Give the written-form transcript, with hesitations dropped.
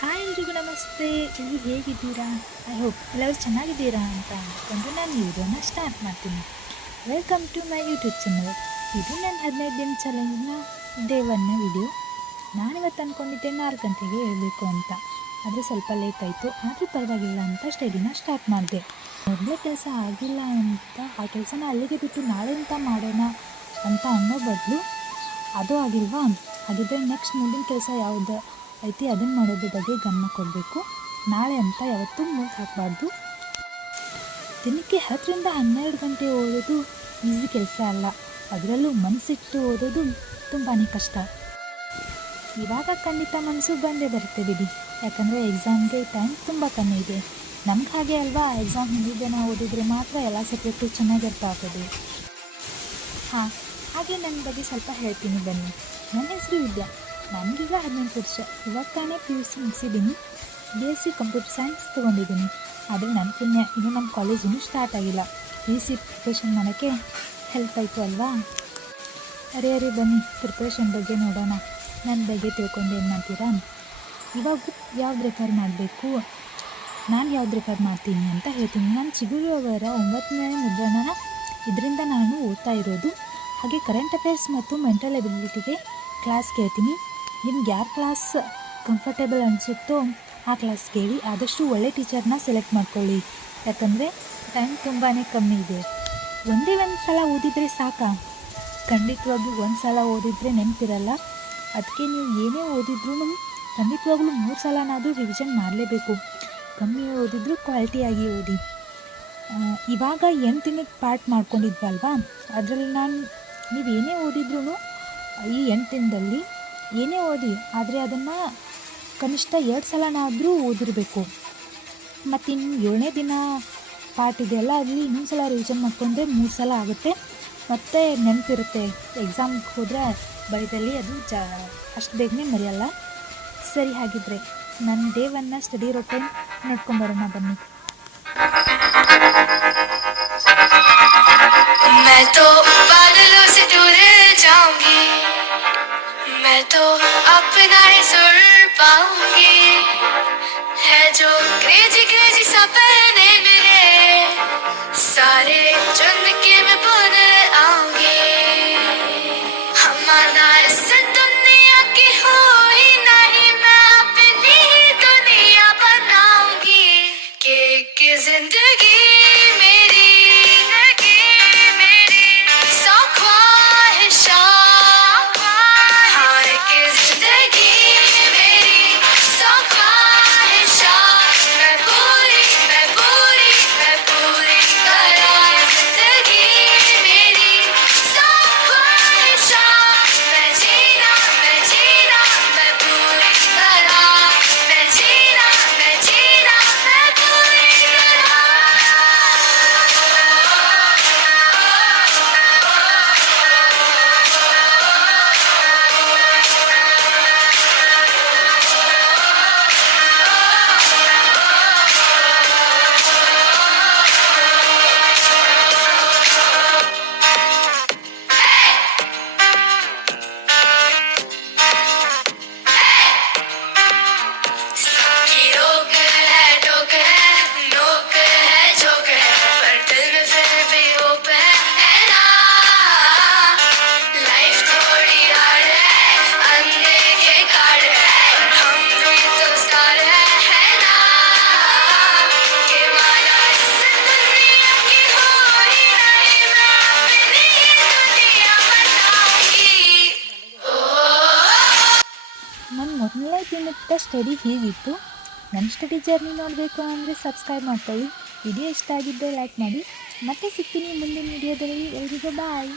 Hi ಎಲ್ರಿಗೂ ನಮಸ್ತೆ. ಎಲ್ಲರೂ ಹೇಗಿದ್ದೀರಾ? ಐ ಹೋಪ್ ಎಲ್ಲರೂ ಚೆನ್ನಾಗಿದ್ದೀರಾ ಅಂತ ಅಂದ್ಕೊಂಡು ನಾನು ಈ ವಿಡಿಯೋನ ಸ್ಟಾರ್ಟ್ ಮಾಡ್ತೀನಿ. Welcome to my YouTube channel. ಇದು ನನ್ನ 15 ದಿನ ಚಾಲೆಂಜ್ನ ಡೇ 1ನ ವಿಡಿಯೋ. ನಾನಿವತ್ತು ಅಂದ್ಕೊಂಡಿದ್ದೆ 4 ಗಂಟೆಗೆ ಹೇಳಬೇಕು ಅಂತ, ಆದರೆ ಸ್ವಲ್ಪ ಲೇಟ್ ಆಯಿತು. ಆದರೂ ಪರವಾಗಿಲ್ಲ ಅಂತ ಸ್ಟಡಿನ ಸ್ಟಾರ್ಟ್ ಮಾಡಿದೆ. ಮೊದಲೇ ಕೆಲಸ ಆಗಿಲ್ಲ ಅಂತ ಆ ಕೆಲಸನ ಅಲ್ಲಿಗೆ ಬಿಟ್ಟು ನಾಳೆ ಅಂತ ಮಾಡೋಣ ಅಂತ ಅನ್ನೋ ಬದಲು ಅದು ಆಗಿಲ್ವಾ, ಹಾಗಿದ್ದರೆ ನೆಕ್ಸ್ಟ್ ಮುಂದಿನ ಕೆಲಸ ಯಾವುದು ಐತಿ ಅದನ್ನು ಮಾಡೋದ್ರ ಬಗ್ಗೆ ಗಮನ ಕೊಡಬೇಕು. ನಾಳೆ ಅಂತ ಯಾವತ್ತೂ ಮೂಗು ಹಾಕಬಾರ್ದು. ದಿನಕ್ಕೆ 10ರಿಂದ 12 ಗಂಟೆ ಓದೋದು ಈಸಿ ಕೆಲಸ ಅಲ್ಲ, ಅದರಲ್ಲೂ ಮನಸ್ಸಿಟ್ಟು ಓದೋದು ತುಂಬಾ ಕಷ್ಟ. ಇವಾಗ ಖಂಡಿತ ಮನಸ್ಸು ಬಂದೇ ಬರುತ್ತೆ ಬಿಡಿ, ಯಾಕಂದರೆ ಎಕ್ಸಾಮ್ಗೆ ಟೈಮ್ ತುಂಬ ಕಮ್ಮಿ ಇದೆ. ನಮ್ಗೆ ಹಾಗೆ ಅಲ್ವಾ, ಎಕ್ಸಾಮ್ ಹಿಂದಿನ ಓದಿದರೆ ಮಾತ್ರ ಎಲ್ಲ ಸಬ್ಜೆಕ್ಟು ಚೆನ್ನಾಗಿ ಅರ್ಥ ಆಗೋದು. ಹಾಗೆ ನನ್ನ ಬಗ್ಗೆ ಸ್ವಲ್ಪ ಹೇಳ್ತೀನಿ ಬನ್ನಿ. ನನ್ನ ಹೆಸರು ವಿದ್ಯಾ. ನನಗೀಗ 18 ವರ್ಷ. ಇವಾಗ ತಾನೇ PUC ಮುಗಿಸಿದ್ದೀನಿ. BSc ಕಂಪ್ಯೂಟರ್ ಸೈನ್ಸ್ ತೊಗೊಂಡಿದ್ದೀನಿ. ಆದರೆ ನನ್ನ ಪುಣ್ಯ, ಇನ್ನೂ ನಮ್ಮ ಕಾಲೇಜ್ ಇನ್ನೂ ಸ್ಟಾರ್ಟ್ ಆಗಿಲ್ಲ. PUC ಪ್ರಿಪ್ರೇಷನ್ ಮಾಡೋಕ್ಕೆ ಹೆಲ್ಪ್ ಆಯಿತು ಅಲ್ವಾ. ಅರೆ ಬನ್ನಿ ಪ್ರಿಪ್ರೇಷನ್ ಬಗ್ಗೆ ನೋಡೋಣ. ನನ್ನ ಬಗ್ಗೆ ತಿಳ್ಕೊಂಡು ಏನು ಮಾಡ್ತೀರಾ? ಇವಾಗ ಯಾವ್ದು ರೆಫರ್ ಮಾಡಬೇಕು, ನಾನು ಯಾವ್ದು ರೆಫರ್ ಮಾಡ್ತೀನಿ ಅಂತ ಹೇಳ್ತೀನಿ. ನಾನು ಚಿಗುರುವವರ 9ನೇ ಮುದ್ರಣನ ಇದರಿಂದ ನಾನು ಓದ್ತಾ ಇರೋದು. ಹಾಗೆ ಕರೆಂಟ್ ಅಫೇರ್ಸ್ ಮತ್ತು ಮೆಂಟಲ್ ಎಬಿಲಿಟಿಗೆ ಕ್ಲಾಸ್ ಕೇಳ್ತೀನಿ. ನಿಮ್ಗೆ ಯಾರು ಕ್ಲಾಸ್ ಕಂಫರ್ಟೇಬಲ್ ಅನಿಸುತ್ತೋ ಆ ಕ್ಲಾಸ್ ಕೇಳಿ. ಆದಷ್ಟು ಒಳ್ಳೆ ಟೀಚರ್ನ ಸೆಲೆಕ್ಟ್ ಮಾಡ್ಕೊಳ್ಳಿ, ಯಾಕಂದರೆ ಟೈಮ್ ತುಂಬಾ ಕಮ್ಮಿ ಇದೆ. ಒಂದೇ ಒಂದು ಸಲ ಓದಿದರೆ ಸಾಕಾ? ಖಂಡಿತವಾಗ್ಲೂ ಒಂದು ಸಲ ಓದಿದರೆ ನೆನಪಿರಲ್ಲ. ಅದಕ್ಕೆ ನೀವು ಏನೇ ಓದಿದ್ರೂ ಖಂಡಿತವಾಗ್ಲೂ 3 ಸಲನಾದರೂ ರಿವಿಷನ್ ಮಾಡಲೇಬೇಕು. ಕಮ್ಮಿ ಓದಿದ್ರೂ ಕ್ವಾಲಿಟಿಯಾಗಿ ಓದಿ. ಇವಾಗ 8 ದಿನಕ್ಕೆ ಪಾರ್ಟ್ ಮಾಡ್ಕೊಂಡಿದ್ವಲ್ವಾ, ಅದರಲ್ಲಿ ನೀವೇನೇ ಓದಿದ್ರೂ ಈ 8 ದಿನದಲ್ಲಿ ಏನೇ ಓದಿ, ಆದರೆ ಅದನ್ನು ಕನಿಷ್ಠ 2 ಸಲನಾದರೂ ಓದಿರಬೇಕು. ಮತ್ತು ಇನ್ನು 7ನೇ ದಿನ ಪಾರ್ಟ್ ಇದೆಯಲ್ಲ, ಅಲ್ಲಿ ಇನ್ನೊಂದು ಸಲ ರಿವಿಷನ್ ಮಾಡ್ಕೊಂಡ್ರೆ 3 ಸಲ ಆಗುತ್ತೆ. ಮತ್ತು ನೆನಪಿರುತ್ತೆ. ಎಕ್ಸಾಮ್ಗೆ ಹೋದರೆ ಬೈದಲ್ಲಿ ಅದು ಅಷ್ಟು ಬೇಗನೆ ಮರೆಯಲ್ಲ. ಸರಿ, ಹಾಗಿದ್ರೆ ನನ್ನ ಡೇ 1ನ ಸ್ಟಡಿ ರೂಟೀನ್ ನೋಡ್ಕೊಂಬರೋಣ ಬನ್ನಿ. मैं तो अपना ही सुन पाऊंगी, है जो क्रेजी क्रेजी सपने मेरे सारे चुन के मैं बुन आऊंगी. हमारा इस दुनिया की हो ही नहीं, मैं अपनी ही दुनिया बनाऊंगी. कि जिंदगी ಮೊದಲನೇ ದಿನದ ಸ್ಟಡಿ ಹೀಗಿತ್ತು. ನನ್ನ ಸ್ಟಡಿ ಜರ್ನಿ ನೋಡಬೇಕು ಅಂದರೆ ಸಬ್ಸ್ಕ್ರೈಬ್ ಮಾಡ್ಕೊಳ್ಳಿ. ವಿಡಿಯೋ ಇಷ್ಟ ಆಗಿದ್ದರೆ ಲೈಕ್ ಮಾಡಿ. ಮತ್ತೆ ಸಿಗ್ತೀನಿ ಮುಂದಿನ ವಿಡಿಯೋದಲ್ಲಿ. ಎಲ್ರಿಗೂ ಬಾಯ್.